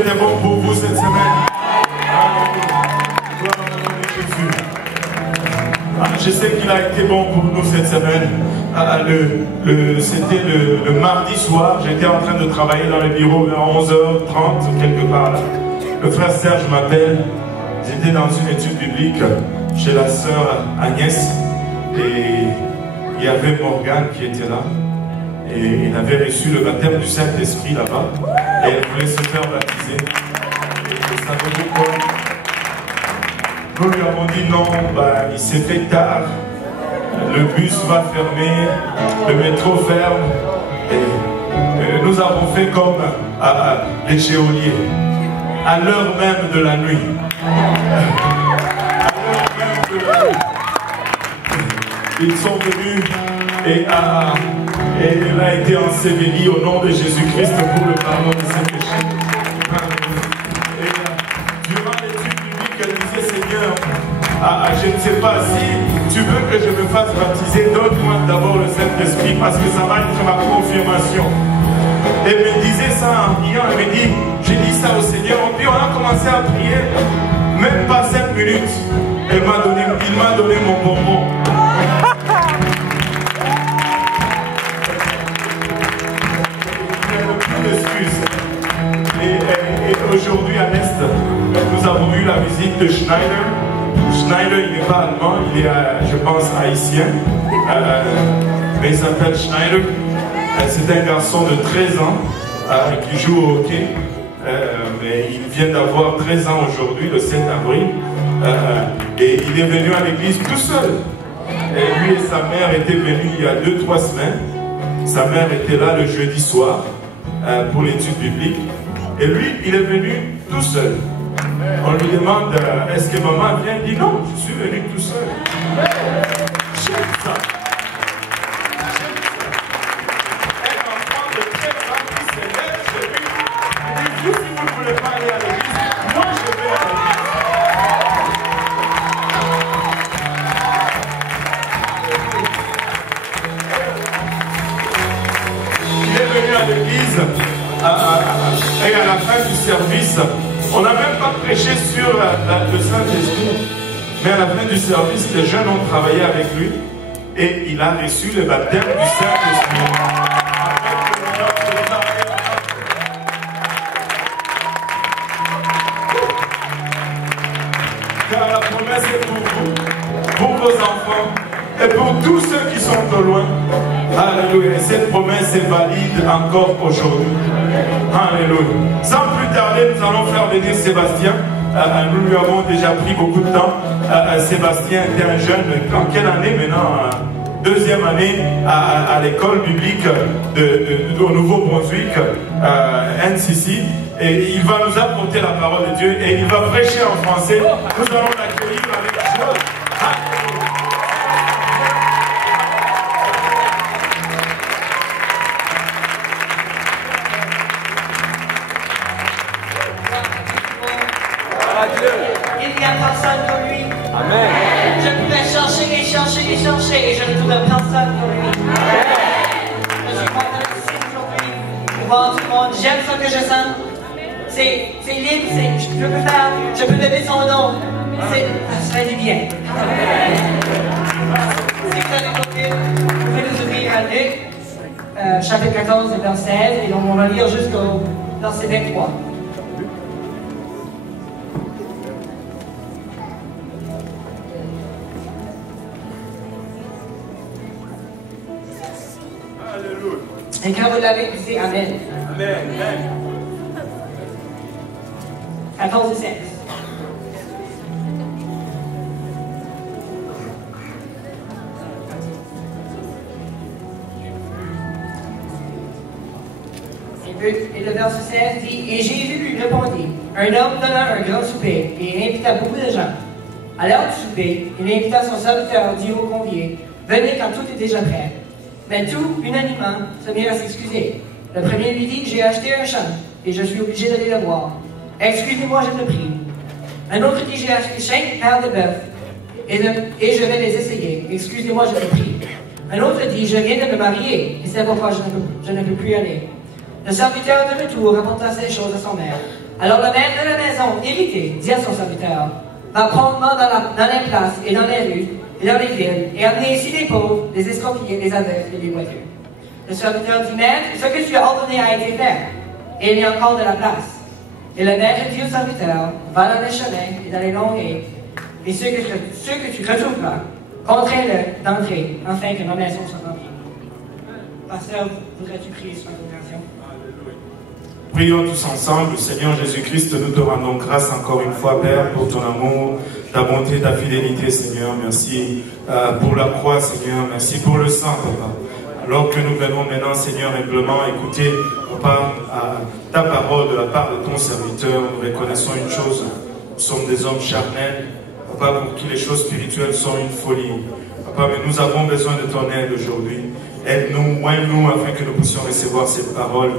était bon pour vous cette semaine? Gloire au nom de Jésus. Je sais qu'il a été bon pour nous cette semaine. C'était le mardi soir. J'étais en train de travailler dans le bureau vers 11h30, quelque part là. Le frère Serge m'appelle. J'étais dans une étude biblique chez la sœur Agnès. Et il y avait Morgane qui était là. Et il avait reçu le baptême du Saint-Esprit là-bas. Et elle voulait se faire baptiser. Et savez-vous quoi? Nous lui avons dit non, il s'est fait tard. Le bus va fermer, le métro ferme. Et nous avons fait comme les geôliers. À l'heure même de la nuit. À l'heure même de la nuit. Ils sont venus et elle a été ensevelie au nom de Jésus-Christ pour le pardon de ses péchés. Et durant l'étude biblique, elle disait, Seigneur, je ne sais pas si tu veux que je me fasse baptiser, donne-moi d'abord le Saint-Esprit parce que ça va être ma confirmation. Elle me disait ça en priant, elle me dit, j'ai dit ça au Seigneur, puis on a commencé à prier, même pas 5 minutes, il m'a donné mon bonbon. Et aujourd'hui à l'Est, nous avons eu la visite de Schneider. Schneider, il n'est pas allemand, il est, je pense, haïtien. Mais il s'appelle Schneider. C'est un garçon de 13 ans qui joue au hockey. Mais il vient d'avoir 13 ans aujourd'hui, le 7 avril. Et il est venu à l'église tout seul. Et lui et sa mère étaient venus il y a 2-3 semaines. Sa mère était là le jeudi soir pour l'étude biblique. Et lui, il est venu tout seul. On lui demande, est-ce que maman vient? Il dit non, je suis venu tout seul. J'aime ça. Un enfant de 13 ans qui s'élève chez lui. Il dit, vous, si vous ne voulez pas aller à l'église, moi je vais à l'église. Il est venu à l'église. Et à la fin du service, on n'a même pas prêché sur le Saint-Esprit, mais à la fin du service, les jeunes ont travaillé avec lui et il a reçu le baptême du Saint-Esprit. Car la promesse est pour vous, pour vos enfants et pour tous ceux qui sont au loin. Alléluia. Et cette promesse est valide encore aujourd'hui. Alléluia. Sans plus tarder, nous allons faire venir Sébastien. Nous lui avons déjà pris beaucoup de temps. Sébastien était un jeune, en quelle année maintenant? Deuxième année à l'école biblique au Nouveau-Brunswick, NCC. Et il va nous apporter la parole de Dieu et il va prêcher en français. Nous allons l'accueillir avec joie. Il n'y a personne pour lui. Amen. Je pouvais chercher et je ne trouvais personne pour lui. Je suis content ici aujourd'hui pour voir tout le monde. J'aime ce que je sens. C'est libre, je peux faire, je peux donner son nom. Ça fait du bien. Si vous avez compris, vous pouvez nous ouvrir à Luc, chapitre 14 et verset 16, et on va lire jusqu'au verset 23. Et quand vous l'avez, vous dites Amen. Amen. 14 et 16. Et le verset 16 dit, et Jésus lui répondit, un homme donna un grand souper, et il invita beaucoup de gens. À l'heure du souper, il invita son serviteur, dit aux conviés, venez quand tout est déjà prêt. Mais tout, unanimement, se mirent à s'excuser. Le premier lui dit, j'ai acheté un champ, et je suis obligé d'aller le voir. Excusez-moi, je te prie. Un autre dit, j'ai acheté 5 paires de bœufs, et je vais les essayer. Excusez-moi, je te prie. Un autre dit, je viens de me marier, et c'est pourquoi je ne peux plus aller. Le serviteur de retour rapporta ces choses à son mère. Alors le maître de la maison, irrité, dit à son serviteur, va promptement dans les places et dans les rues et dans les villes, et amener ici les pauvres, les estropiés, les aveugles et les boiteux. Le serviteur dit, maître, ce que tu as ordonné a été fait, et il y a encore de la place. Et le maître dit au serviteur, va dans les chemins et dans les longues haies, et ceux que tu retrouveras, contrains-le d'entrer, afin que ma maison soit remplie. Pasteur, voudrais-tu prier sur la conversion? Prions tous ensemble. Seigneur Jésus-Christ, nous te rendons grâce encore une fois, Père, pour ton amour, ta bonté, ta fidélité, Seigneur. Merci pour la croix, Seigneur. Merci pour le sang, Papa. Alors que nous venons maintenant, Seigneur, humblement écouter, Papa, ta parole de la part de ton serviteur, nous reconnaissons une chose. Nous sommes des hommes charnels, Papa, pour qui les choses spirituelles sont une folie. Papa, mais nous avons besoin de ton aide aujourd'hui. Aide-nous, oins-nous afin que nous puissions recevoir cette parole.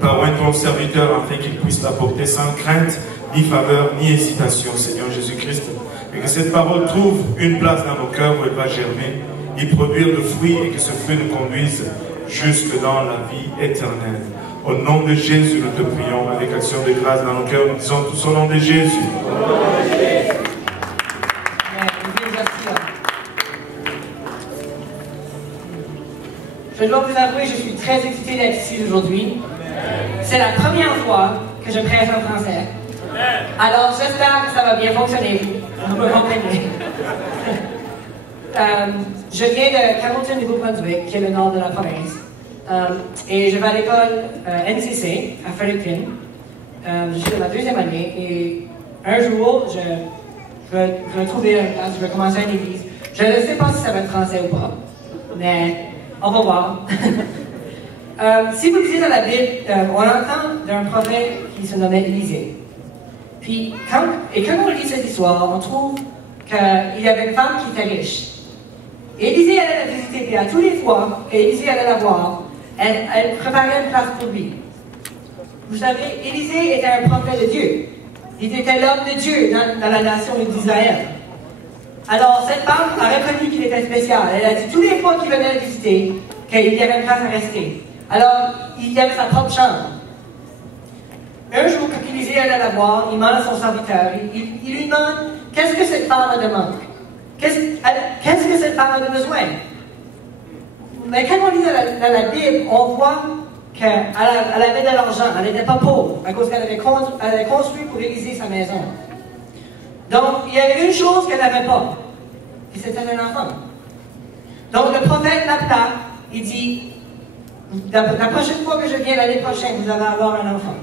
Papa, oins ton serviteur afin qu'il puisse la porter sans crainte, ni faveur, ni hésitation, Seigneur Jésus-Christ. Et que cette parole trouve une place dans nos cœurs où elle va germer, y produire de fruits et que ce fruit nous conduise jusque dans la vie éternelle. Au nom de Jésus, nous te prions avec action de grâce dans nos cœurs. Nous disons tous au nom de Jésus. Je dois vous avouer, je suis très excité d'être ici aujourd'hui. C'est la première fois que je prêche en français. Alors j'espère que ça va bien fonctionner. Vous me comprenez. Je viens de Carrollton, Nouveau-Brunswick, qui est le nord de la province. Et je vais à l'école NCC à Fredericton. Je suis dans ma deuxième année. Et un jour, je vais trouver une place, je vais commencer à une église. Je ne sais pas si ça va être français ou pas. Mais on va voir. Si vous lisez dans la Bible, on entend d'un prophète qui se nommait Élisée. Puis, quand on lit cette histoire, on trouve qu'il y avait une femme qui était riche. Et Élisée allait la visiter, puis à tous les fois qu'Élisée allait la voir, elle préparait une place pour lui. Vous savez, Élisée était un prophète de Dieu. Il était l'homme de Dieu dans la nation d'Israël. Alors, cette femme a reconnu qu'il était spécial. Elle a dit tous les fois qu'il venait la visiter qu'il y avait une place à rester. Alors, il y avait sa propre chambre. Un jour, quand Élisée allait la voir, il demande à son serviteur, il lui demande qu'est-ce que cette femme a de manque? Qu'est-ce que cette femme a de besoin? Mais quand on lit dans la Bible, on voit qu'elle avait de l'argent, elle n'était pas pauvre, à cause qu'elle avait construit pour Élisée sa maison. Donc, il y avait une chose qu'elle n'avait pas, et c'était un enfant. Donc, le prophète l'appela, il dit, la prochaine fois que je viens l'année prochaine, vous allez avoir un enfant.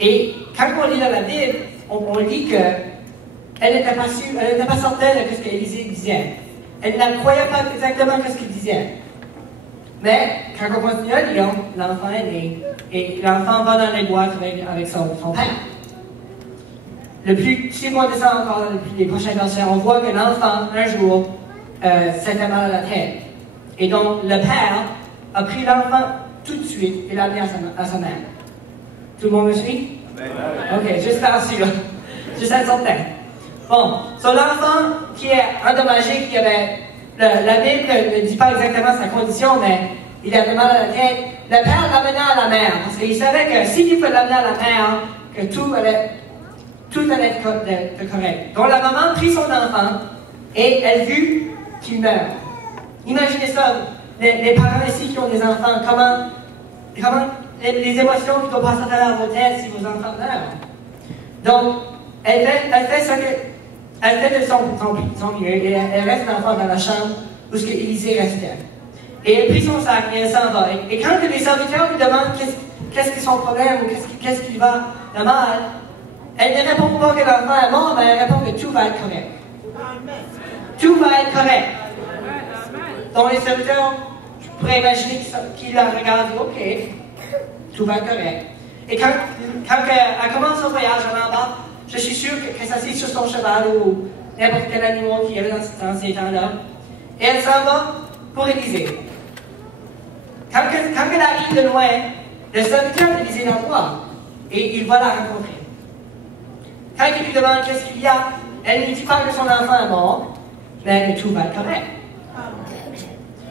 Et quand on lit dans la Bible, on dit qu'elle n'était pas certaine de ce qu'Élisée disait. Elle ne croyait pas exactement ce qu'il disait. Mais quand on continue à lire, l'enfant est né, et l'enfant va dans les boîtes avec son père. Si on descend encore les prochains versets, on voit que l'enfant, un jour, s'était mal à la tête. Et donc, le père a pris l'enfant tout de suite et l'a amené à sa mère. Tout le monde me suit? Ok, j'espère sûr. Je suis certain. Bon, l'enfant qui est endommagé, qui avait. La Bible ne dit pas exactement sa condition, mais il avait mal à la tête. Le père l'amena à la mère, parce qu'il savait que s'il peut l'amener à la mère, que tout allait être correct. Donc la maman prit son enfant et elle vit qu'il meurt. Imaginez ça, les parents ici qui ont des enfants, comment les émotions qui doivent passer à travers vos têtes si vos enfants meurent. Donc, elle fait de son mieux et elle reste l'enfant dans la chambre où Élisée restait. Et elle prit son sac et elle s'en va. Et quand les serviteurs lui demandent qu'est-ce que son problème ou qu'est-ce qui va de mal, elle ne répond pas que l'enfant est mort, mais elle répond que tout va être correct. Tout va être correct. Donc les serviteurs, je pourrais imaginer qu'ils la regardent, ok, tout va être correct. Et quand elle commence son voyage, elle embarque, je suis sûr qu'elle s'assied sur son cheval ou n'importe quel animal qu'il y avait dans ces temps-là. Et elle s'en va pour Élisée. Quand elle arrive de loin, le serviteur d'Élisée la voit et il va la rencontrer. Quand il lui demande qu'est-ce qu'il y a, elle ne lui dit pas que son enfant est mort, mais que tout va être correct.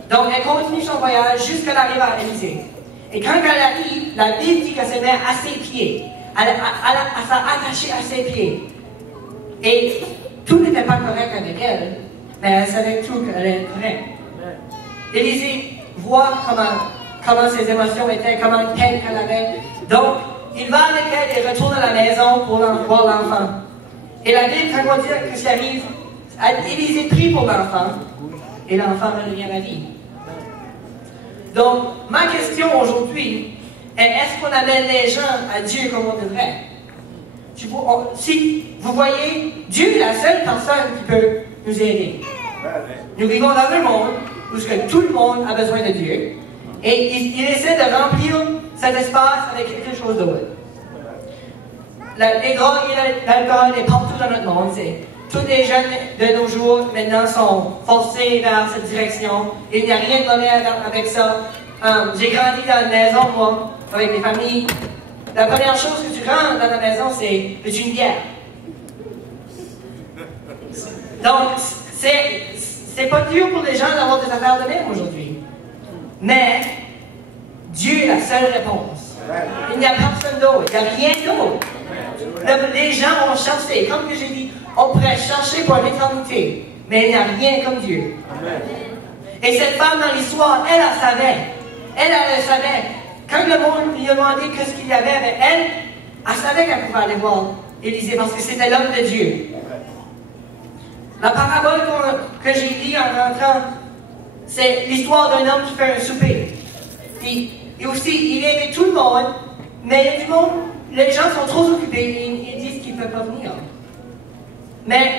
Donc elle continue son voyage jusqu'à l'arrivée à Élisée. Et quand elle arrive, la Bible dit qu'elle se met à ses pieds. attachée à ses pieds. Et tout n'était pas correct avec elle, mais elle savait tout qu'elle était correcte. Élisée voit comment ses émotions étaient, comment elle peine qu'elle avait. Donc, il va avec elle et retourne à la maison pour voir l'enfant. Et la Bible, quand on dit que ça arrive, Élisée prie pour l'enfant, et l'enfant revient à la vie. Donc, ma question aujourd'hui est, est-ce qu'on amène les gens à Dieu comme on devrait? Si vous voyez, Dieu est la seule personne qui peut nous aider. Nous vivons dans un monde où tout le monde a besoin de Dieu, et il essaie de remplir cet espace avec quelque chose d'autre. Les drogues et l'alcool est partout dans notre monde. Tous les jeunes de nos jours maintenant sont forcés vers cette direction. Il n'y a rien de mauvais avec ça. J'ai grandi dans une maison, moi, avec mes familles. La première chose que tu rentres dans la maison, c'est une bière. Donc, c'est pas dur pour les gens d'avoir des affaires de même aujourd'hui. Mais Dieu est la seule réponse. Il n'y a personne d'autre. Il n'y a rien d'autre. Les gens ont cherché, comme que j'ai dit, on pourrait chercher pour l'éternité, mais il n'y a rien comme Dieu. Et cette femme dans l'histoire, elle savait. Elle savait. Quand le monde lui a demandé ce qu'il y avait, mais elle savait qu'elle pouvait aller voir Élisée parce que c'était l'homme de Dieu. La parabole que j'ai lue en rentrant, c'est l'histoire d'un homme qui fait un souper. Et aussi, il invite tout le monde, mais il y a du monde, les gens sont trop occupés et ils disent qu'ils ne peuvent pas venir. Mais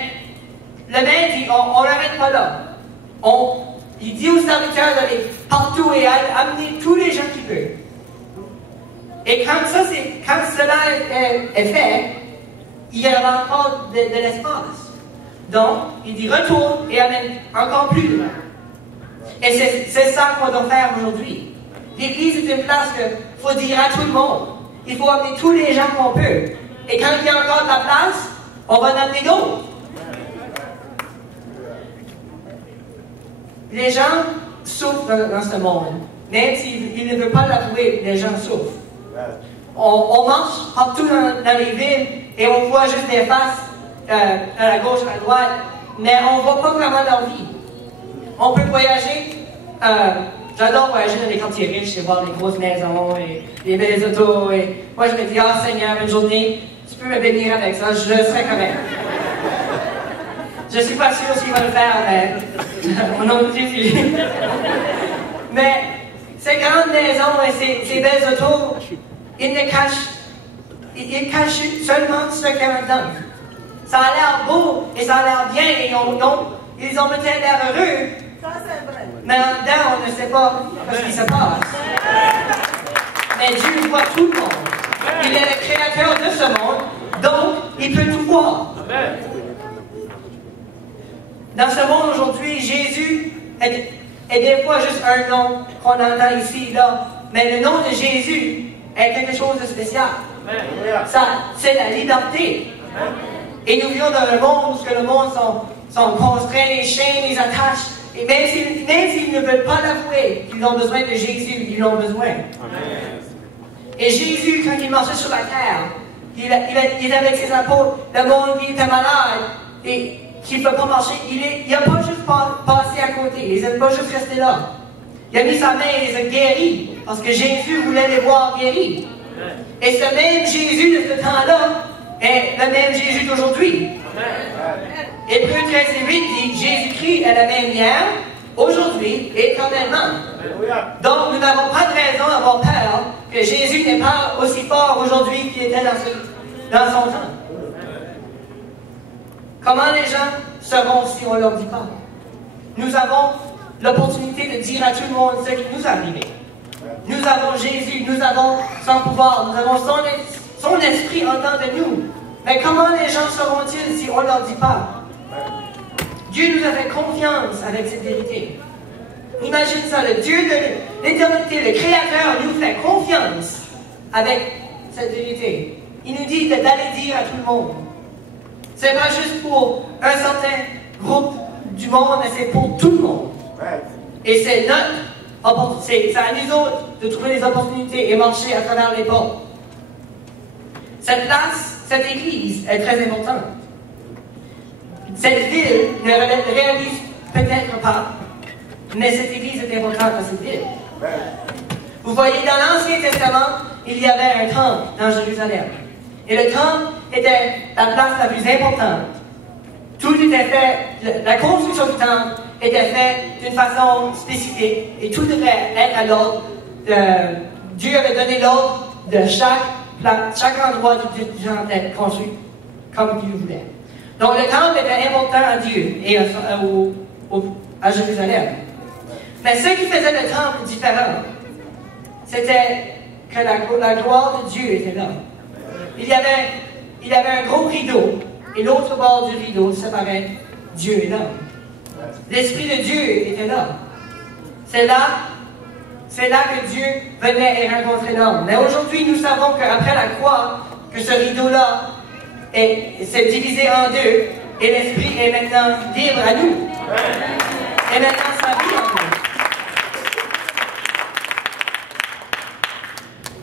le maître dit, on n'arrête pas là. Il dit aux serviteurs d'aller partout et amener tous les gens qu'il peut. Et quand cela est fait, il y aura encore de l'espace. Donc, il dit retourne et amène encore plus de gens. Et c'est ça qu'on doit faire aujourd'hui. L'Église est une place qu'il faut dire à tout le monde. Il faut amener tous les gens qu'on peut. Et quand il y a encore de la place, on va en amener d'autres. Les gens souffrent dans ce monde. Même s'ils ne veulent pas l'avouer, les gens souffrent. On marche partout dans les villes et on voit juste des faces à la gauche, à la droite, mais on ne voit pas vraiment leur vie. On peut voyager. J'adore voyager dans les quartiers riches et voir les grosses maisons et les belles autos. Et moi, je me dis, ah Seigneur, une journée, tu peux me bénir avec ça, je serai correct. Je ne suis pas sûr s'il va le faire, mais au nom de Jésus. Mais ces grandes maisons et ces belles autos, ils cachent seulement ce qu'il y a dedans. Ça a l'air beau et ça a l'air bien et ils ont peut-être l'air heureux. Mais en dedans, on ne sait pas ce qui se passe. Mais Dieu voit tout le monde. Il est le créateur de ce monde, donc il peut tout voir. Dans ce monde aujourd'hui, Jésus est des fois juste un nom qu'on entend ici et là. Mais le nom de Jésus est quelque chose de spécial. Ça, c'est la liberté. Et nous vivons dans un monde où le monde sont constraints, les chaînes, les attaches. Et même s'ils ne veulent pas l'avouer qu'ils ont besoin de Jésus, ils l'ont besoin. Amen. Et Jésus, quand il marchait sur la terre, il est avec ses apôtres, le monde qui était malade et qui ne peut pas marcher, il n'a pas juste passé à côté, il n'a pas juste resté là. Il a mis sa main et les a guéris, parce que Jésus voulait les voir guéris. Amen. Et ce même Jésus de ce temps-là est le même Jésus d'aujourd'hui. Hébreux 13 et 8 dit Jésus-Christ est la même hier, aujourd'hui et éternellement. Donc nous n'avons pas de raison d'avoir peur que Jésus n'est pas aussi fort aujourd'hui qu'il était dans son temps. Comment les gens seront si on ne leur dit pas? Nous avons l'opportunité de dire à tout le monde ce qui nous est arrivé. Nous avons Jésus, nous avons son pouvoir, nous avons son esprit en dedans de nous. Mais comment les gens seront-ils si on ne leur dit pas? Dieu nous a fait confiance avec cette vérité. Imagine ça, le Dieu de l'éternité, le Créateur, nous fait confiance avec cette vérité. Il nous dit d'aller dire à tout le monde. Ce n'est pas juste pour un certain groupe du monde, mais c'est pour tout le monde. Et c'est à nous autres de trouver des opportunités et marcher à travers les portes. Cette place, cette église est très importante. Cette ville ne réalise peut-être pas, mais cette église est importante dans cette ville. Vous voyez, dans l'Ancien Testament, il y avait un temple dans Jérusalem. Et le temple était la place la plus importante. Tout était fait, la construction du temple était faite d'une façon spécifique et tout devait être à l'ordre. Dieu avait donné l'ordre de chaque endroit du temple d'être construit comme Dieu voulait. Donc le temple était important à Dieu et à Jérusalem. Mais ce qui faisait le temple différent, c'était que la gloire de Dieu était là. Il y avait un gros rideau, et l'autre bord du rideau séparait Dieu et l'homme. L'Esprit de Dieu était là. C'est là que Dieu venait et rencontrait l'homme. Mais aujourd'hui, nous savons qu'après la croix, que ce rideau-là s'est divisé en deux, et l'Esprit est maintenant libre à nous. Et maintenant, sa vie en nous.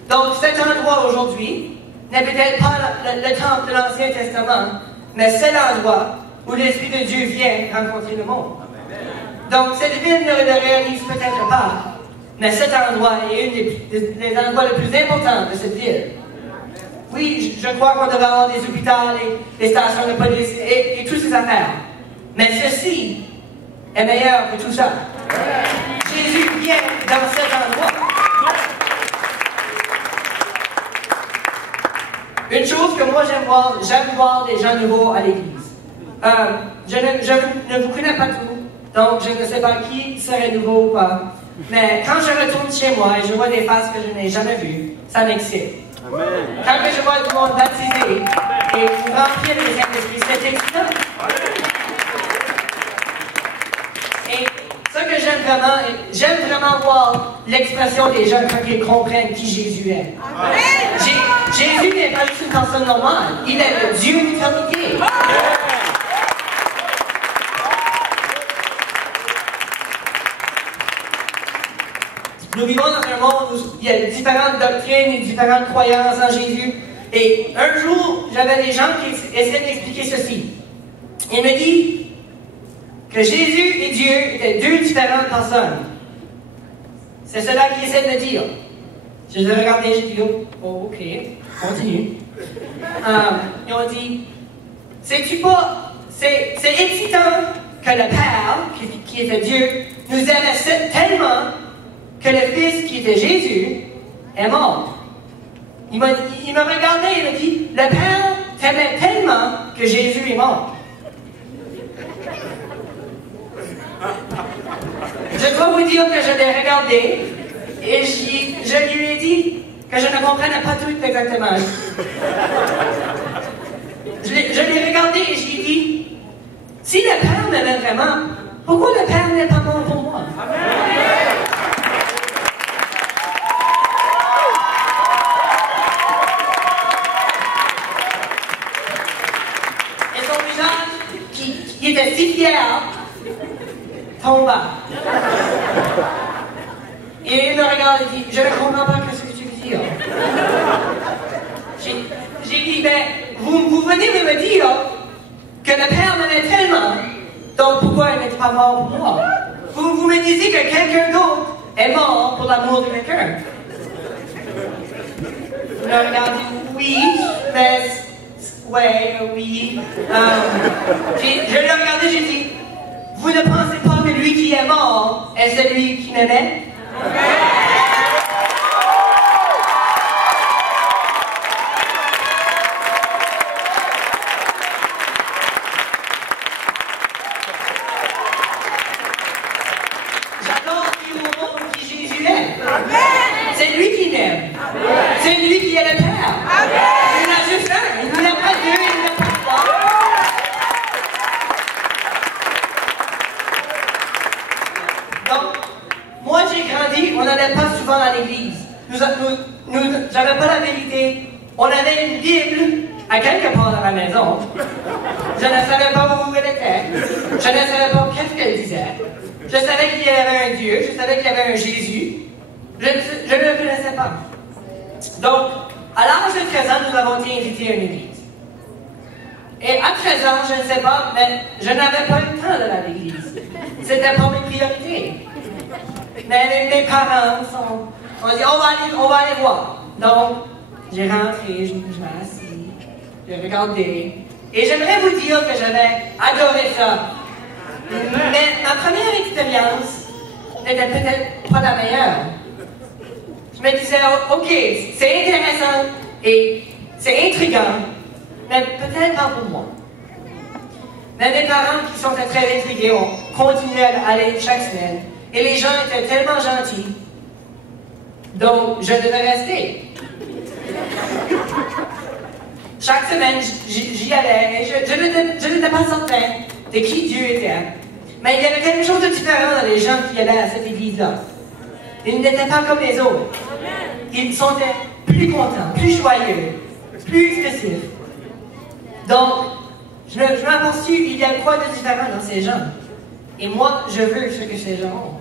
Donc cet endroit aujourd'hui n'est peut-être pas le temple de l'Ancien Testament, mais c'est l'endroit où l'Esprit de Dieu vient rencontrer le monde. Donc cette ville ne le réalise peut-être pas, mais cet endroit est un des endroits les plus importants de cette ville. Oui, je crois qu'on devrait avoir des hôpitaux, des stations de police et toutes ces affaires. Mais ceci est meilleur que tout ça. Jésus vient dans cet endroit. Une chose que moi j'aime voir des gens nouveaux à l'église. Je ne vous connais pas tous, donc je ne sais pas qui serait nouveau ou pas. Mais quand je retourne chez moi et je vois des faces que je n'ai jamais vues, ça m'excite. Quand je vois tout le monde baptisé et remplir de Saint-Esprit, c'est excitant. Et ce que j'aime vraiment voir l'expression des gens quand ils comprennent qui Jésus est. Jésus n'est pas juste une personne normale, il est le Dieu d'éternité. Nous vivons dans un monde où il y a différentes doctrines et différentes croyances en Jésus. Et un jour, j'avais des gens qui essaient d'expliquer ceci. Il me dit que Jésus et Dieu étaient deux différentes personnes. C'est cela qu'ils essaient de me dire. Je les ai regardés, j'ai dit, oh, ok, continue. Ils ont dit, sais-tu pas, c'est excitant que le Père, qui était Dieu, nous aimait tellement que le Fils, qui était Jésus, est mort. Il m'a regardé et il m'a dit, le Père t'aimait tellement que Jésus est mort. Je dois vous dire que je l'ai regardé et je lui ai dit que je ne comprenais pas tout exactement. Je l'ai regardé et je lui ai dit, si le Père m'aimait vraiment, pourquoi le Père n'est pas mort pour moi? Et son visage, qui était si fier, tomba. Et il me regarde et dit, je ne comprends pas ce que tu veux dire. J'ai dit, ben, vous venez de me dire que le Père m'aimait tellement, donc pourquoi il n'est pas mort pour moi? Vous me disiez que quelqu'un d'autre est mort pour l'amour de quelqu'un. Il me regarde et dit, oui, mais... ouais, oui. Je l'ai regardé, j'ai dit, vous ne pensez pas que lui qui est mort est celui qui m'aimait? J'adore dire au monde qui Jésus est. C'est lui qui m'aime. C'est lui qui est le Père. Il en a juste un. Il n'en a pas deux, il n'en a pas trois. Donc, moi j'ai grandi, on n'allait pas souvent à l'église. J'avais pas la vérité. On avait une Bible à quelque part dans la maison. Je ne savais pas où elle était. Je ne savais pas qu'est-ce qu'elle disait. Je savais qu'il y avait un Dieu. Je savais qu'il y avait un Jésus. Je ne le connaissais pas. Donc, À l'âge de 13 ans, nous avons été invités à une église. Et à 13 ans, je ne sais pas, mais je n'avais pas le temps d'aller à l'église. C'était pas mes priorités. Mais mes parents ont dit, on va aller voir. Donc, j'ai rentré, je m'ai assis, j'ai regardé. Et j'aimerais vous dire que j'avais adoré ça. Mais ma première expérience n'était peut-être pas la meilleure. Je me disais, ok, c'est intéressant et c'est intriguant, mais peut-être pas pour moi. Mais mes parents, qui sont très intrigués, ont continué à aller chaque semaine. Et les gens étaient tellement gentils. Donc, je devais rester. Chaque semaine, j'y allais et je n'étais pas certain de qui Dieu était. Mais il y avait quelque chose de différent dans les gens qui allaient à cette église-là. Ils n'étaient pas comme les autres. Ils sont plus contents, plus joyeux, plus expressifs. Donc, je m'aperçus, il y a quoi de différent dans ces gens. Et moi, je veux ce que ces gens ont.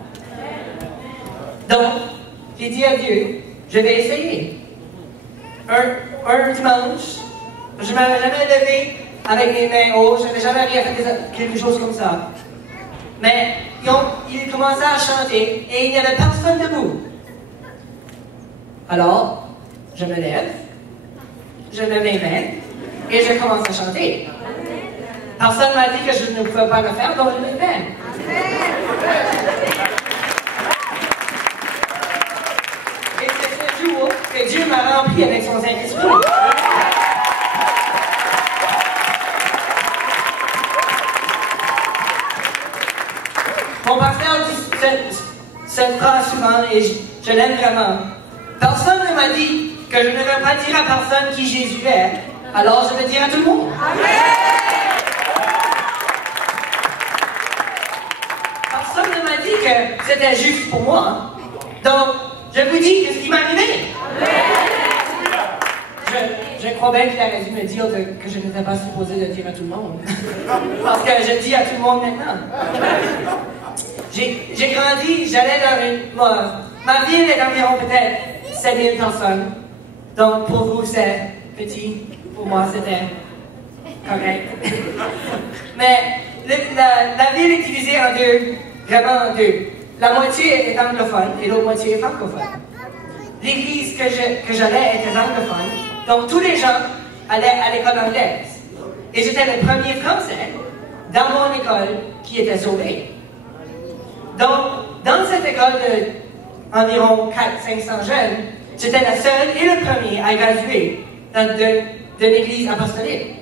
Donc, j'ai dit à Dieu, je vais essayer. Un dimanche, je ne m'avais jamais levé avec mes mains hautes, je n'avais jamais rien fait quelque chose comme ça. Mais ils commençaient à chanter et il n'y avait personne debout. Alors, je me lève, je lève mes mains et je commence à chanter. Personne ne m'a dit que je ne pouvais pas le faire, donc je le fais. Et c'est ce jour que Dieu m'a rempli avec son Saint-Esprit. Mon pasteur dit cette phrase souvent et je l'aime vraiment. Personne ne m'a dit que je ne vais pas dire à personne qui Jésus est, alors je vais dire à tout le monde. Personne ne m'a dit que c'était juste pour moi. Donc, je vous dis ce qui m'est arrivé. Je crois bien qu'il aurait dû me dire que je n'étais pas supposé de dire à tout le monde. Parce que je dis à tout le monde maintenant. J'ai grandi, j'allais dans ma ville est d'environ peut-être 7000 personnes. Donc pour vous c'est petit, pour moi c'était correct. Mais la ville est divisée en deux, vraiment en deux. La moitié est anglophone et l'autre moitié est francophone. L'église que j'allais était anglophone, donc tous les gens allaient à l'école anglaise. Et j'étais le premier français dans mon école qui était sauvé. Donc, dans cette école d'environ 400-500 jeunes, j'étais la seule et le premier à graduer de l'église apostolique.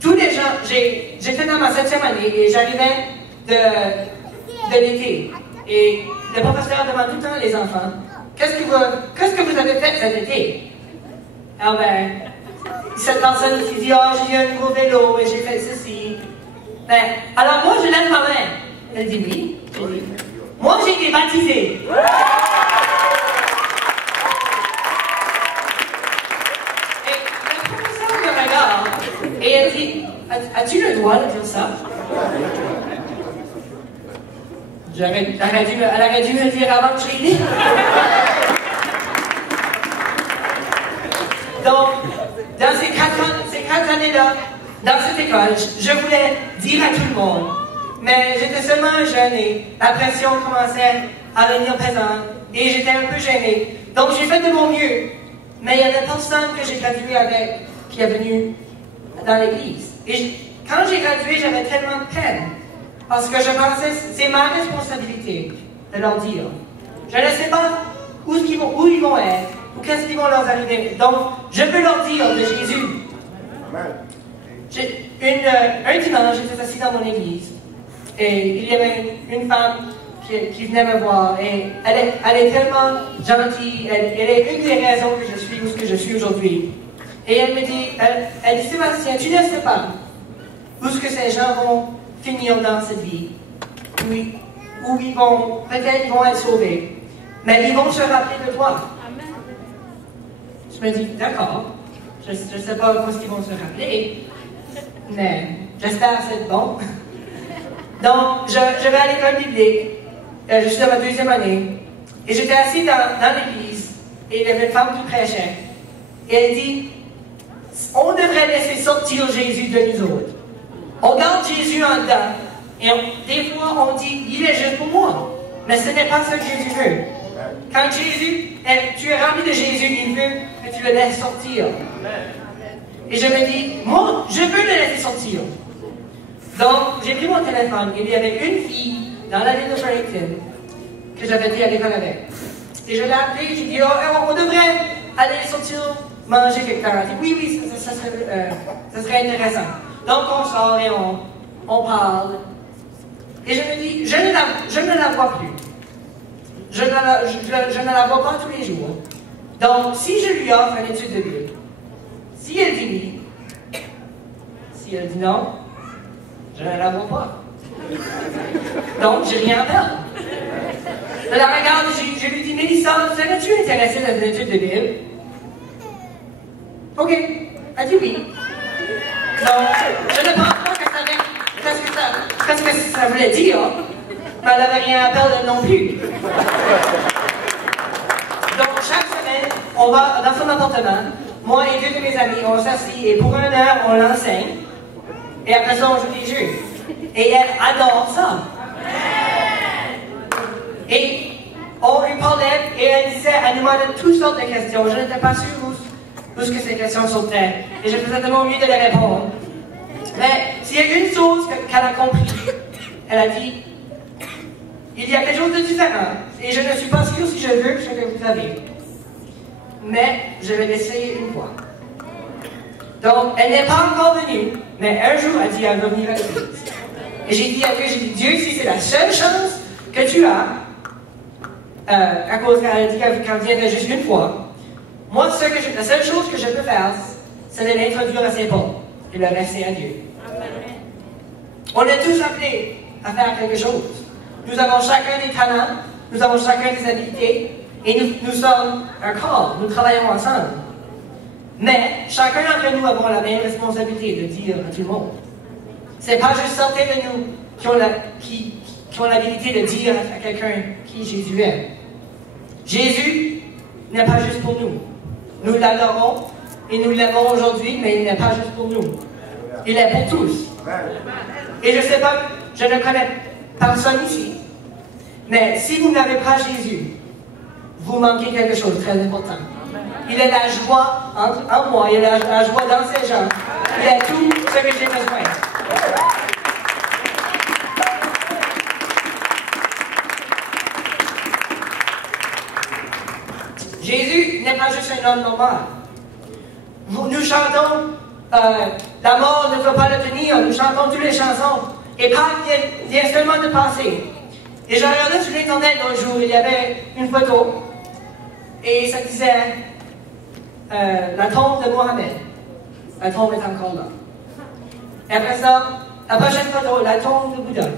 Tous les gens, j'étais dans ma 7e année et j'arrivais de l'été. Et le professeur demande tout le temps les enfants, qu'est-ce que vous avez fait cet été? Alors ben, cette personne qui dit, oh, j'ai eu un nouveau vélo et j'ai fait ceci. Ben, alors moi, je lève ma main. Elle dit oui. Je dis, moi, j'ai été baptisée. Et le professeur me regarde et elle dit, as-tu le droit de dire ça? Elle aurait dû me dire avant que je l'ai dit. Donc, dans ces 4 années-là, dans cette école, je voulais dire à tout le monde. Mais j'étais seulement jeune et la pression commençait à venir présente et j'étais un peu gênée. Donc j'ai fait de mon mieux. Mais il y avait personne que j'ai gradué avec qui est venu dans l'église. Et quand j'ai gradué, j'avais tellement de peine. Parce que je pensais que c'est ma responsabilité de leur dire. Je ne sais pas où ils vont être, ou qu'est-ce qui va leur arriver. Donc, je peux leur dire de Jésus. Un dimanche, j'étais assis dans mon église. Et il y avait une femme qui venait me voir. Et elle est tellement gentille. Elle est une des raisons que je suis où je suis aujourd'hui. Et elle me dit, elle dit, Sébastien, tu ne sais pas où ce que ces gens vont finir dans cette vie. Oui, où ils vont, peut-être ils vont être sauvés. Mais ils vont se rappeler de toi. Je me dis, d'accord. Je ne sais pas où ils vont se rappeler. Mais j'espère que c'est bon. Donc, je vais à l'école biblique. Je suis dans ma 2e année. Et j'étais assis dans l'église. et il y avait une femme qui prêchait. Et elle dit, on devrait laisser sortir Jésus de nous autres. On garde Jésus en dedans. Et des fois, on dit, il est juste pour moi. Mais ce n'est pas ce que Jésus veut. Quand tu es rempli de Jésus, il veut que tu le laisses sortir. Et je me dis, moi, je veux le laisser sortir. Donc, j'ai pris mon téléphone. Il y avait une fille dans la ville de Burlington que j'avais été à l'école avec. Et je l'ai appelée, j'ai dit, oh, on devrait aller sortir manger quelque part. Elle dit, oui, ça serait intéressant. Donc, on sort et on parle. Et je me dis, je ne la vois plus. Je ne la vois pas tous les jours. Donc, si je lui offre une étude de Bible, si elle dit oui, si elle dit non, je ne la vois pas. Donc, j'ai rien à perdre. Je la regarde, je lui dis, Mélissa, serais-tu intéressée dans une étude de Bible? OK. Elle dit oui. Donc, je ne pense pas qu'est-ce que ça voulait dire, mais elle n'avait rien à perdre non plus. Donc, chaque semaine, on va dans son appartement, moi et deux de mes amis, on s'assied et pour 1 heure, on l'enseigne. Et après ça, on joue des jeux. Et elle adore ça. Et on lui parlait et elle disait, elle nous demandait toutes sortes de questions. Je n'étais pas sûre où ce que ces questions sortaient. Et je faisais de mon mieux de les répondre. Mais s'il y a une chose qu'elle a compris, elle a dit, il y a quelque chose de différent. Et je ne suis pas sûre si je veux ce que vous avez. Mais je vais l'essayer une fois. Donc, elle n'est pas encore venue, mais un jour, elle dit, elle va venir à l'église. Et j'ai dit à Dieu, Dieu, si c'est la seule chance que tu as, à cause qu'elle a dit qu'elle viendrait juste une fois, moi, la seule chose que je peux faire, c'est de l'introduire à ses pas et le laisser à Dieu. On est tous appelés à faire quelque chose. Nous avons chacun des talents, nous avons chacun des habiletés, et nous sommes un corps, nous travaillons ensemble. Mais chacun d'entre nous avons la même responsabilité de dire à tout le monde. Ce n'est pas juste certains de nous qui ont l'habilité de dire à quelqu'un qui Jésus est. Jésus n'est pas juste pour nous. Nous l'adorons et nous l'aimons aujourd'hui, mais il n'est pas juste pour nous. Il est pour tous. Et je ne sais pas, je ne connais personne ici, mais si vous n'avez pas Jésus, vous manquez quelque chose de très important. Il est la joie en moi, il est la joie dans ces gens. Il est tout ce que j'ai besoin. Jésus n'est pas juste un homme normal. Nous chantons la mort ne peut pas le tenir, nous chantons toutes les chansons. Et Pâques vient seulement de passer. Et j'ai regardé sur l'internet un jour, il y avait une photo, et ça disait la tombe de Mohamed. La tombe est encore là. Et après ça, la prochaine photo, la tombe de Bouddha.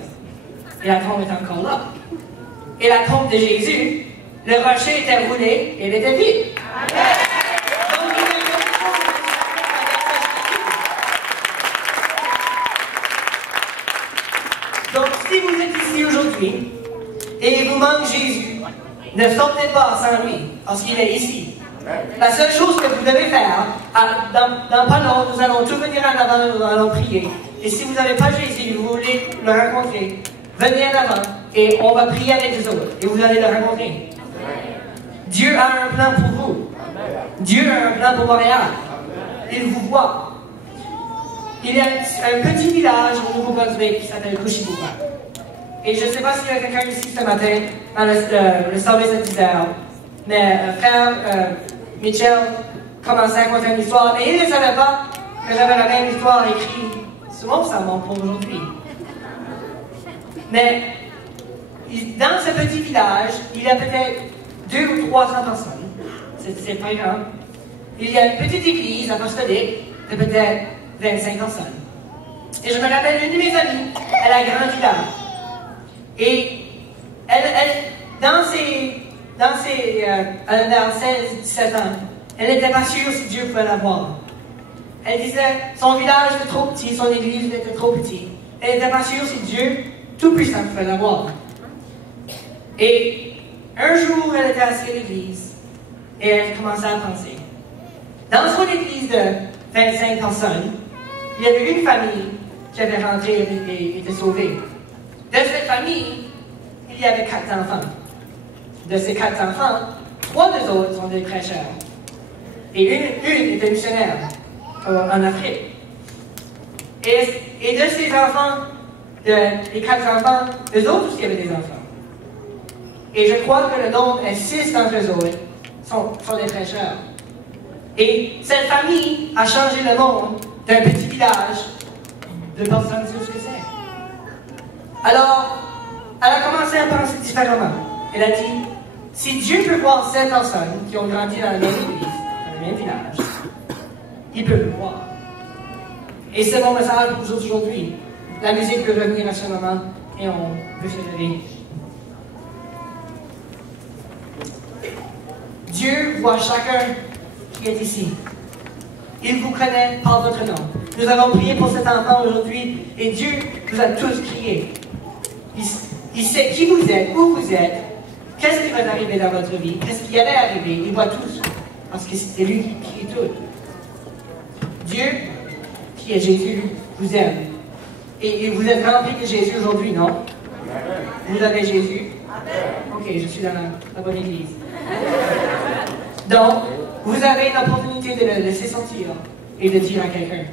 Et la tombe est encore là. Et la tombe de Jésus, le rocher était roulé et il était vide. Donc, si vous êtes ici aujourd'hui et il vous manque Jésus, ne sortez pas sans lui, parce qu'il est ici. La seule chose que vous devez faire, dans pas longtemps, nous allons tous venir en avant, nous allons prier. Et si vous n'avez pas Jésus, vous voulez le rencontrer, venez en avant et on va prier avec les autres et vous allez le rencontrer. Dieu a un plan pour vous. Dieu a un plan pour Montréal. Il vous voit. Il y a un petit village au Nouveau-Brunswick qui s'appelle Couchiboua. Et je ne sais pas s'il y a quelqu'un ici ce matin dans le service de 10 heures. Mais frère Mitchell commençait à conter une histoire, mais il ne savait pas que j'avais la même histoire écrite sur mon sermon pour aujourd'hui. Mais dans ce petit village, il y a peut-être 200 ou 300 personnes. C'est pas grand. Il y a une petite église apostolique de peut-être 25 personnes. Et je me rappelle, une de mes amies, elle a grandi là. Et dans ses 16-17 ans, elle n'était pas sûre si Dieu pouvait la voir. Elle disait, son village était trop petit, son église était trop petite. Elle n'était pas sûre si Dieu Tout-Puissant pouvait la voir. Et un jour, elle était assise à l'église, Et elle commençait à penser. Dans son église de 25 personnes, il y avait une famille qui avait rentré et était sauvée. De cette famille, il y avait 4 enfants. De ces 4 enfants, 3 des autres sont des prêcheurs. Et une était missionnaire en Afrique. Et de ces enfants, les 4 enfants, eux autres aussi avaient des enfants. Et je crois que le nombre est 6 d'entre eux autres sont des prêcheurs. Et cette famille a changé le monde d'un petit village de personnes sur ce que c'est. Alors, elle a commencé à penser différemment. Elle a dit, si Dieu peut voir ces personnes qui ont grandi dans la même église, dans le même village, il peut le voir. Et c'est mon message pour vous aujourd'hui. La musique peut revenir à ce moment et on peut se lever. Dieu voit chacun qui est ici. Il vous connaît par votre nom. Nous avons prié pour cet enfant aujourd'hui et Dieu vous a tous crié. Il sait qui vous êtes, où vous êtes, qu'est-ce qui va arriver dans votre vie, qu'est-ce qui allait arriver. Il voit tous parce que c'est lui qui crie tout. Dieu, qui est Jésus, vous aime. Et vous êtes remplis de Jésus aujourd'hui, non? Vous avez Jésus? Ok, je suis dans la bonne église. Donc, vous avez l'opportunité de le laisser sortir et de dire à quelqu'un,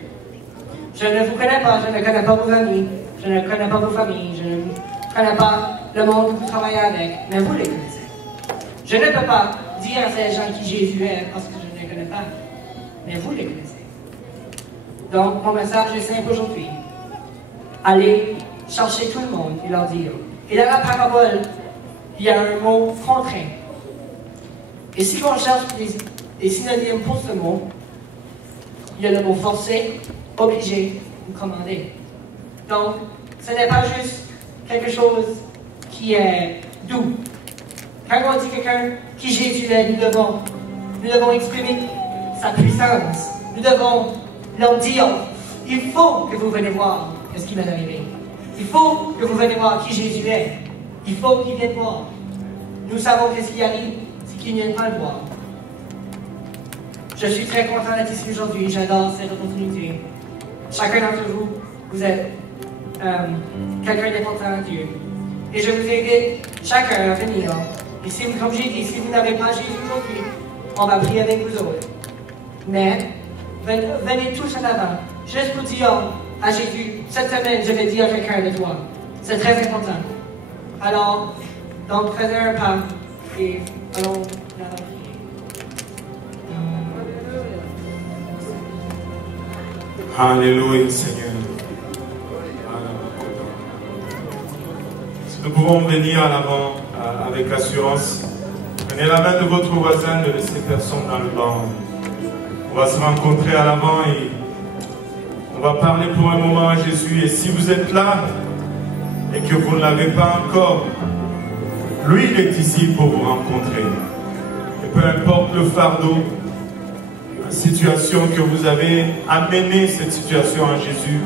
je ne vous connais pas, je ne connais pas vos amis, je ne connais pas vos familles, je ne connais pas le monde que vous travaillez avec, mais vous les connaissez. Je ne peux pas dire à ces gens qui Jésus est parce que je ne les connais pas, mais vous les connaissez. Donc, mon message est simple aujourd'hui. Allez chercher tout le monde et leur dire. Et dans la parabole, il y a un mot contraint. Et si on cherche des synonymes pour ce mot, il y a le mot forcer, obligé ou commandé. Donc, ce n'est pas juste quelque chose qui est doux. Quand on dit quelqu'un qui Jésus est, nous devons exprimer sa puissance. Nous devons leur dire, il faut que vous venez voir ce qui m'est arrivé. Il faut que vous venez voir qui Jésus est. Il faut qu'ils viennent voir. Nous savons que ce qui arrive, c'est qu'ils ne viennent pas le voir. Je suis très content d'être ici aujourd'hui. J'adore cette opportunité. Chacun d'entre vous, vous êtes quelqu'un d'important à Dieu. Et je vous invite chacun à venir. Et si vous, comme j'ai dit, si vous n'avez pas Jésus aujourd'hui, on va prier avec vous autres. Mais venez tous en avant, juste pour dire à Jésus, cette semaine, je vais dire à quelqu'un de toi. C'est très important. Alors, donc, faisez un pas et allons là-bas prier. Alléluia, Seigneur. Si nous pouvons venir à l'avant avec assurance, prenez la main de votre voisin, ne laissez personne dans le banc. On va se rencontrer à l'avant et on va parler pour un moment à Jésus. Et si vous êtes là et que vous ne l'avez pas encore, lui, il est ici pour vous rencontrer. Et peu importe le fardeau, la situation que vous avez, amené cette situation à Jésus.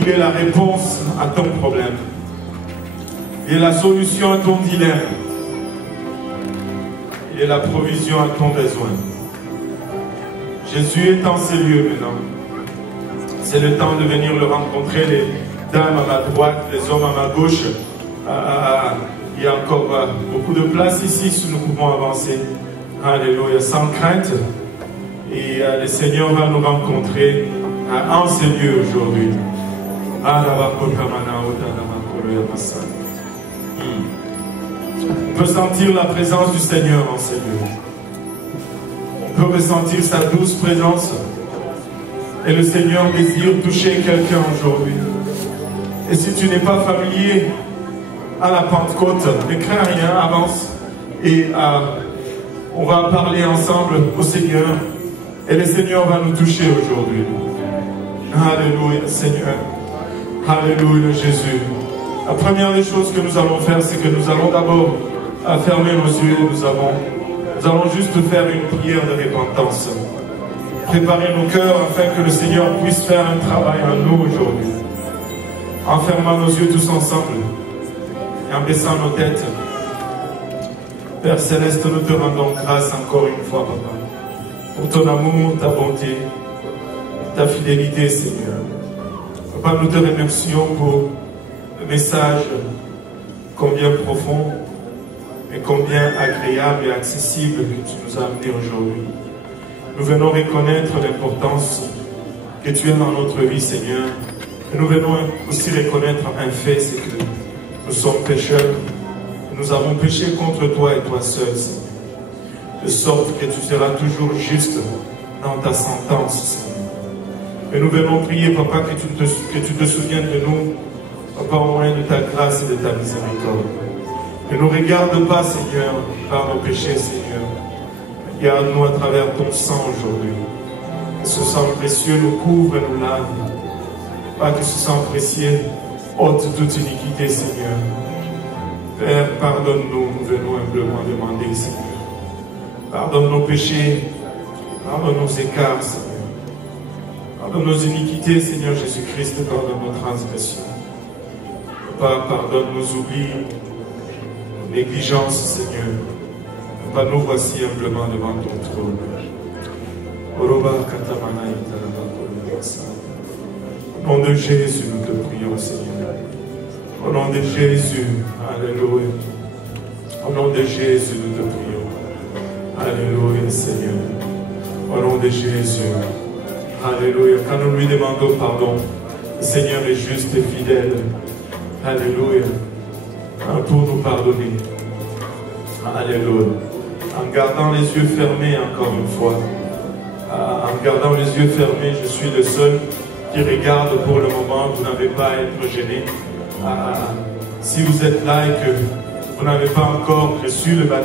Il est la réponse à ton problème. Il est la solution à ton dilemme. Il est la provision à ton besoin. Jésus est en ces lieux maintenant. C'est le temps de venir le rencontrer. Les dames à ma droite, les hommes à ma gauche. Il y a encore beaucoup de place ici si nous pouvons avancer. Alléluia, sans crainte. Et le Seigneur va nous rencontrer en ces lieux aujourd'hui. On peut sentir la présence du Seigneur en ces lieux. On peut ressentir sa douce présence. Et le Seigneur désire toucher quelqu'un aujourd'hui. Et si tu n'es pas familier à la Pentecôte, ne crains rien, avance. Et on va parler ensemble au Seigneur. Et le Seigneur va nous toucher aujourd'hui. Alléluia, Seigneur. Alléluia, Jésus. La première des choses que nous allons faire, c'est que nous allons d'abord fermer nos yeux. Nous allons juste faire une prière de repentance. Préparer nos cœurs afin que le Seigneur puisse faire un travail en nous aujourd'hui. En fermant nos yeux tous ensemble et en baissant nos têtes. Père Céleste, nous te rendons grâce encore une fois, Papa, pour ton amour, ta bonté, ta fidélité, Seigneur. Papa, nous te remercions pour le message combien profond et combien agréable et accessible que tu nous as amené aujourd'hui. Nous venons reconnaître l'importance que tu as dans notre vie, Seigneur. Et nous venons aussi reconnaître un fait, c'est que nous sommes pécheurs. Nous avons péché contre toi et toi seul, Seigneur. De sorte que tu seras toujours juste dans ta sentence, Seigneur. Et nous venons prier, Papa, que tu te souviennes de nous, Papa, au moyen de ta grâce et de ta miséricorde. Ne nous regarde pas, Seigneur, par nos péchés, Seigneur. Regarde-nous à travers ton sang aujourd'hui. Que ce sang précieux nous couvre et nous lave. Pas que ce sang précieux ôte toute iniquité, Seigneur. Père, pardonne-nous, nous venons humblement demander, Seigneur. Pardonne nos péchés, pardonne nos écarts, Seigneur. Pardonne nos iniquités, Seigneur Jésus-Christ, pardonne nos transgressions. Papa, pardonne nos oublis, nos négligences, Seigneur. Papa, nous voici humblement devant ton trône. Au nom de Jésus, nous te prions, Seigneur. Au nom de Jésus, alléluia. Au nom de Jésus, nous te prions. Alléluia, Seigneur. Au nom de Jésus, alléluia. Quand nous lui demandons pardon, le Seigneur est juste et fidèle. Alléluia. Pour nous pardonner. Alléluia. En gardant les yeux fermés encore une fois. En gardant les yeux fermés, je suis le seul qui regarde pour le moment. Vous n'avez pas à être gêné. Si vous êtes là et que vous n'avez pas encore reçu le baptême,